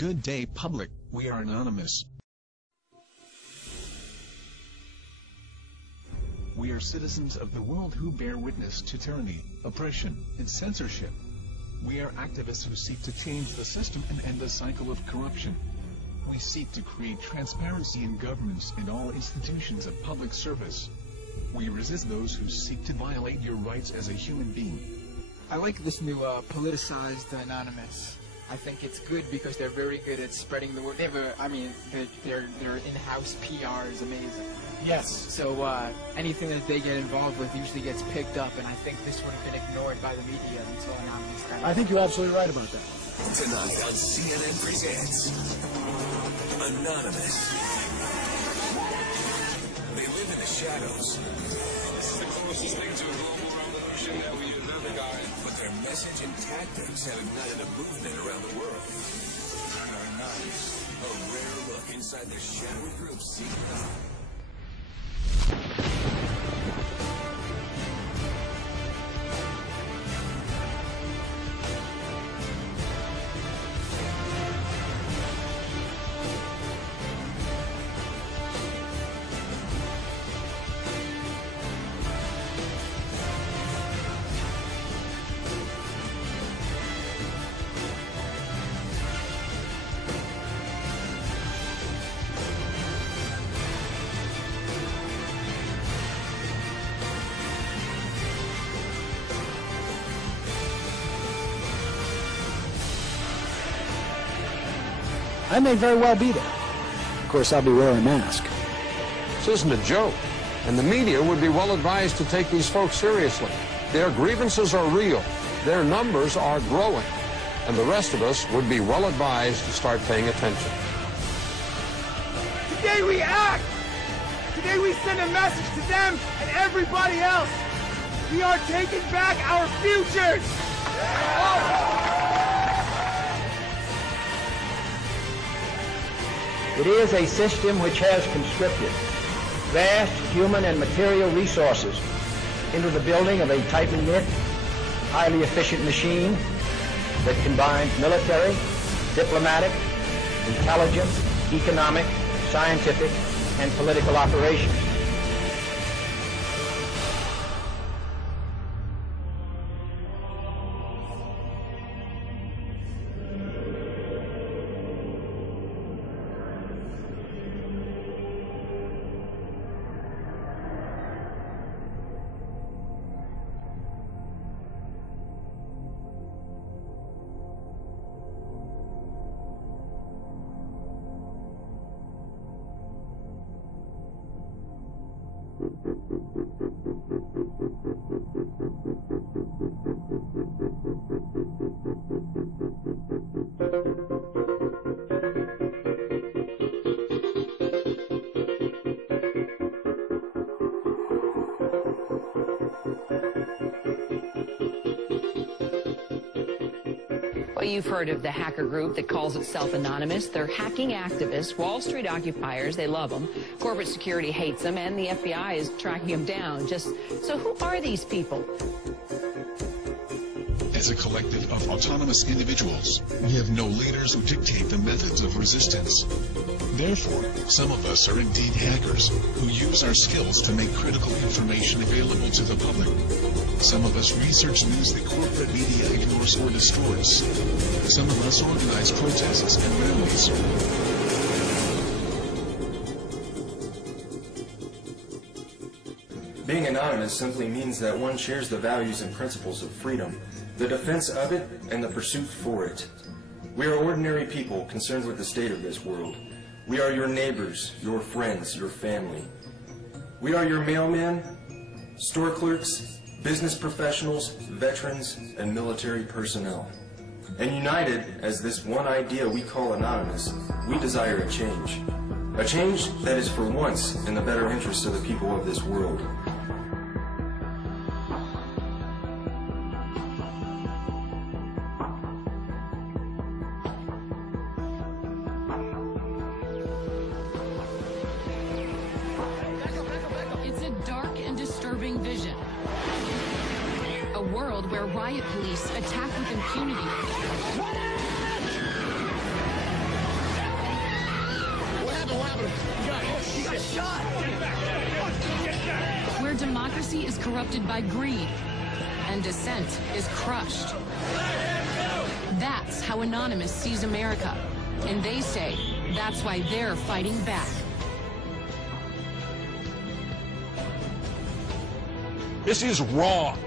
Good day, public. We are anonymous. We are citizens of the world who bear witness to tyranny, oppression, and censorship. We are activists who seek to change the system and end the cycle of corruption. We seek to create transparency in governments and all institutions of public service. We resist those who seek to violate your rights as a human being. I like this new politicized Anonymous. I think it's good because they're very good at spreading the word. They have their in-house PR is amazing. Yes. So anything that they get involved with usually gets picked up, and I think this would have been ignored by the media until Anonymous got I think you're absolutely right about that. Tonight on CNN Presents Anonymous. They live in the shadows. This is the closest thing to a global revolution that we have ever gotten. But their message and tactics have ignited a movement around the world. Anonymous, a rare look inside the shadowy group's secret life. I may very well be there. Of course, I'll be wearing a mask. This isn't a joke, and the media would be well advised to take these folks seriously. Their grievances are real, their numbers are growing, and the rest of us would be well advised to start paying attention. Today we act! Today we send a message to them and everybody else! We are taking back our futures! It is a system which has conscripted vast human and material resources into the building of a tightly knit, highly efficient machine that combines military, diplomatic, intelligence, economic, scientific, and political operations. Well, you've heard of the hacker group that calls itself Anonymous. They're hacking activists, Wall Street occupiers. They love them. Corporate security hates them, and the FBI is tracking them down. So who are these people? As a collective of autonomous individuals, we have no leaders who dictate the methods of resistance. Therefore, some of us are indeed hackers, who use our skills to make critical information available to the public. Some of us research news that corporate media ignores or destroys. Some of us organize protests and rallies. Being anonymous simply means that one shares the values and principles of freedom, the defense of it, and the pursuit for it. We are ordinary people concerned with the state of this world. We are your neighbors, your friends, your family. We are your mailmen, store clerks, business professionals, veterans, and military personnel. And united as this one idea we call Anonymous, we desire a change. A change that is for once in the better interest of the people of this world. It's a dark and disturbing vision. A world where riot police attack with impunity. Where democracy is corrupted by greed and dissent is crushed. That's how Anonymous sees America. And they say that's why they're fighting back. This is wrong.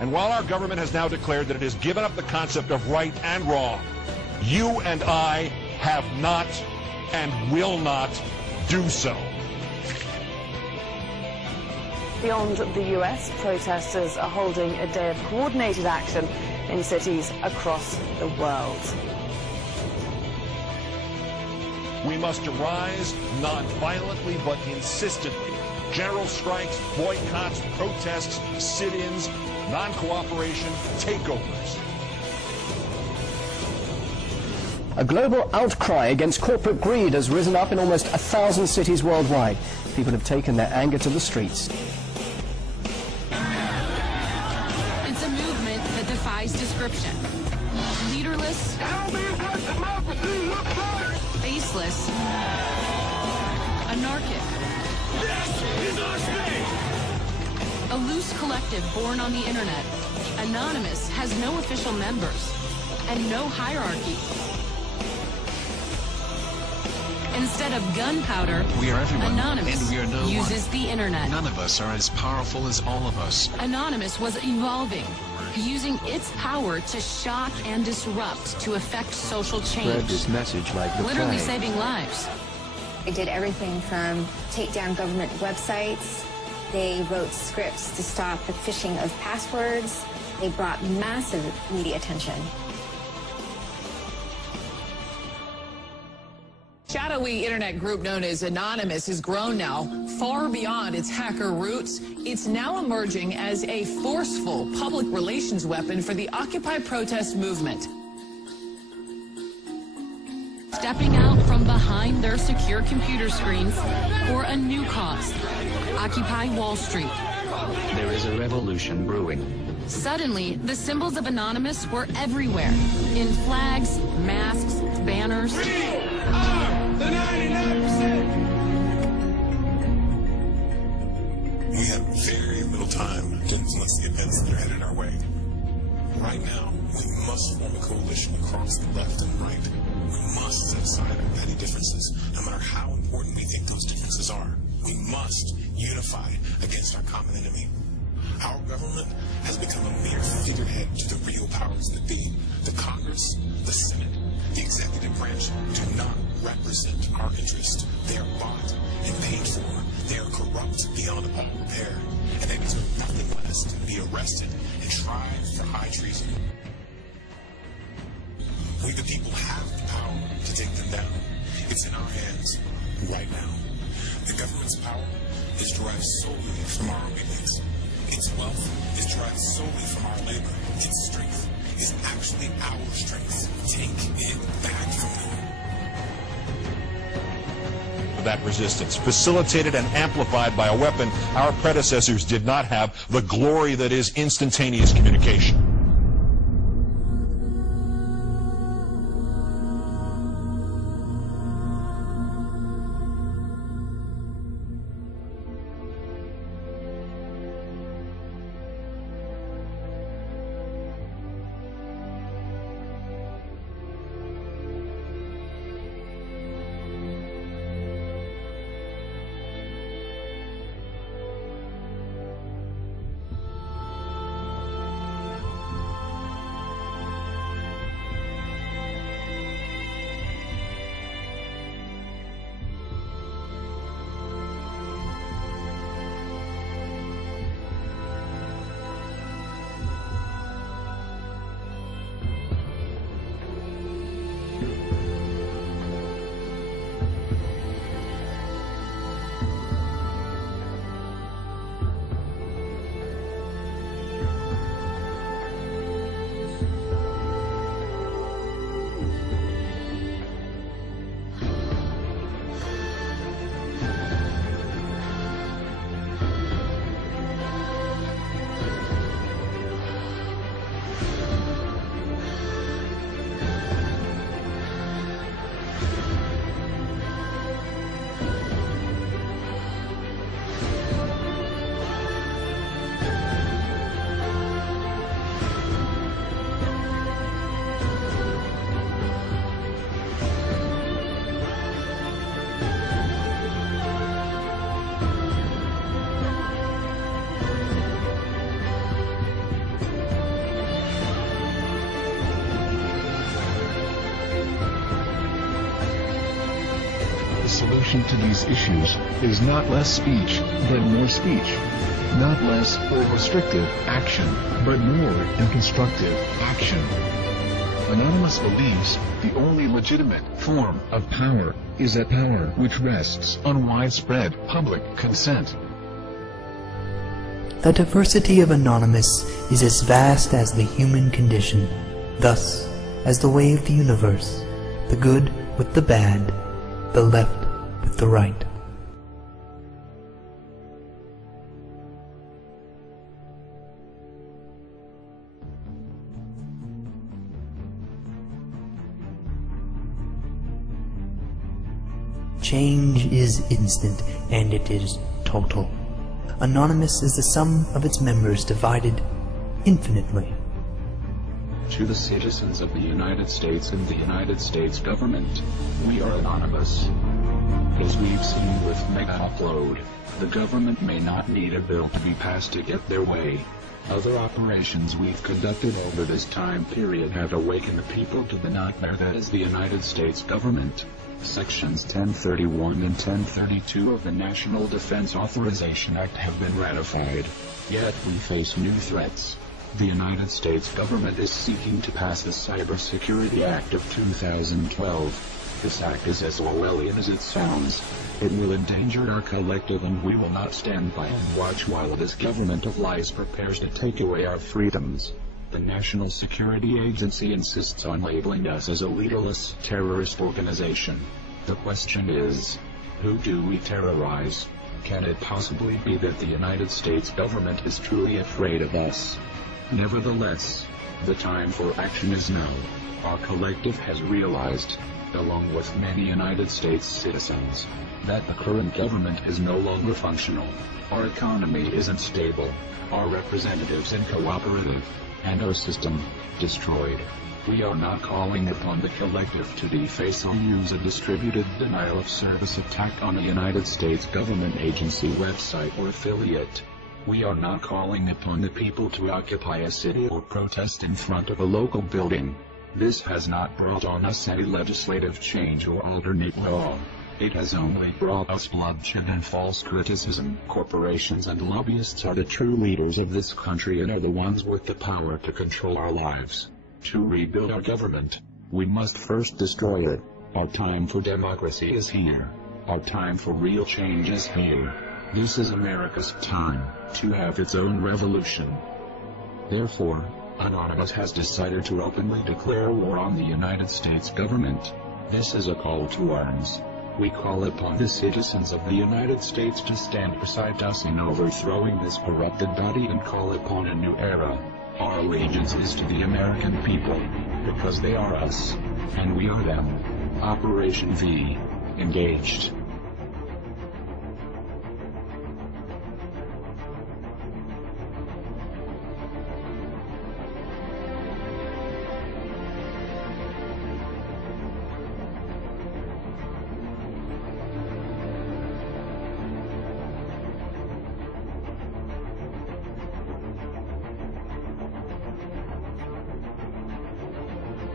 And while our government has now declared that it has given up the concept of right and wrong, you and I have not and will not do so. Beyond the US, protesters are holding a day of coordinated action in cities across the world. We must arise not violently but insistently. General strikes, boycotts, protests, sit-ins, non-cooperation, takeovers. A global outcry against corporate greed has risen up in almost 1,000 cities worldwide. People have taken their anger to the streets. It's a movement that defies description. Leaderless, faceless, anarchic. This is our state! A loose collective born on the internet. Anonymous has no official members and no hierarchy. Instead of gunpowder, We are everyone, Anonymous and we are no uses one. the internet. None of us are as powerful as all of us. Anonymous was evolving, using its power to shock and disrupt to affect social change. Spread this message like the Literally plague. saving lives. They did everything from take down government websites. They wrote scripts to stop the phishing of passwords. They brought massive media attention. Shadowy internet group known as Anonymous has grown now far beyond its hacker roots. It's now emerging as a forceful public relations weapon for the Occupy protest movement. Stepping out from behind their secure computer screens for a new cause. Occupy Wall Street. There is a revolution brewing. Suddenly, the symbols of Anonymous were everywhere. In flags, masks, banners. The 99%! We have very little time to influence the events that are headed our way. Right now, we must form a coalition across the left and right. We must set aside our petty differences, no matter how important we think those differences are. We must unify against our common enemy. Our government has become a mere figurehead to the real powers that be. The Congress, the Senate, the executive branch do not represent our interest. They are bought and paid for. They are corrupt beyond all repair. And they deserve nothing less than to be arrested and tried for high treason. We the people have the power to take them down. It's in our hands right now. The government's power is derived solely from our obedience. Its wealth is derived solely from our labor. Its strength is actually our strength. Take it back from them. That resistance, facilitated and amplified by a weapon our predecessors did not have, the glory that is instantaneous communication. solution to these issues is not less speech, but more speech. Not less or restrictive action, but more and constructive action. Anonymous believes the only legitimate form of power is a power which rests on widespread public consent. The diversity of Anonymous is as vast as the human condition, thus, as the way of the universe, the good with the bad, the left with the right. Change is instant, and it is total. Anonymous is the sum of its members divided infinitely. To the citizens of the United States and the United States government, we are anonymous. As we've seen with Mega Upload, the government may not need a bill to be passed to get their way. Other operations we've conducted over this time period have awakened the people to the nightmare that is the United States government. Sections 1031 and 1032 of the National Defense Authorization Act have been ratified. Yet we face new threats. The United States government is seeking to pass the Cybersecurity Act of 2012. This act is as Orwellian as it sounds. It will endanger our collective, and we will not stand by and watch while this government of lies prepares to take away our freedoms. The National Security Agency insists on labeling us as a leaderless terrorist organization. The question is, who do we terrorize? Can it possibly be that the United States government is truly afraid of us? Nevertheless, the time for action is now. Our collective has realized, along with many United States citizens, that the current government is no longer functional. Our economy isn't stable, our representatives uncooperative, and our system destroyed. We are not calling upon the collective to deface or use a distributed denial of service attack on a United States government agency, website, or affiliate. We are not calling upon the people to occupy a city or protest in front of a local building. This has not brought on us any legislative change or alternate law. It has only brought us bloodshed and false criticism. Corporations and lobbyists are the true leaders of this country and are the ones with the power to control our lives. To rebuild our government, we must first destroy it. Our time for democracy is here. Our time for real change is here. This is America's time to have its own revolution. Therefore, Anonymous has decided to openly declare war on the United States government. This is a call to arms. We call upon the citizens of the United States to stand beside us in overthrowing this corrupted body and call upon a new era. Our allegiance is to the American people, because they are us, and we are them. Operation V. Engaged.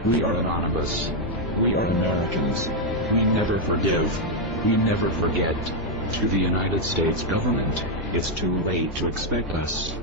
We are Anonymous. We are Americans. We never forgive. We never forget. To the United States government, it's too late to expect us.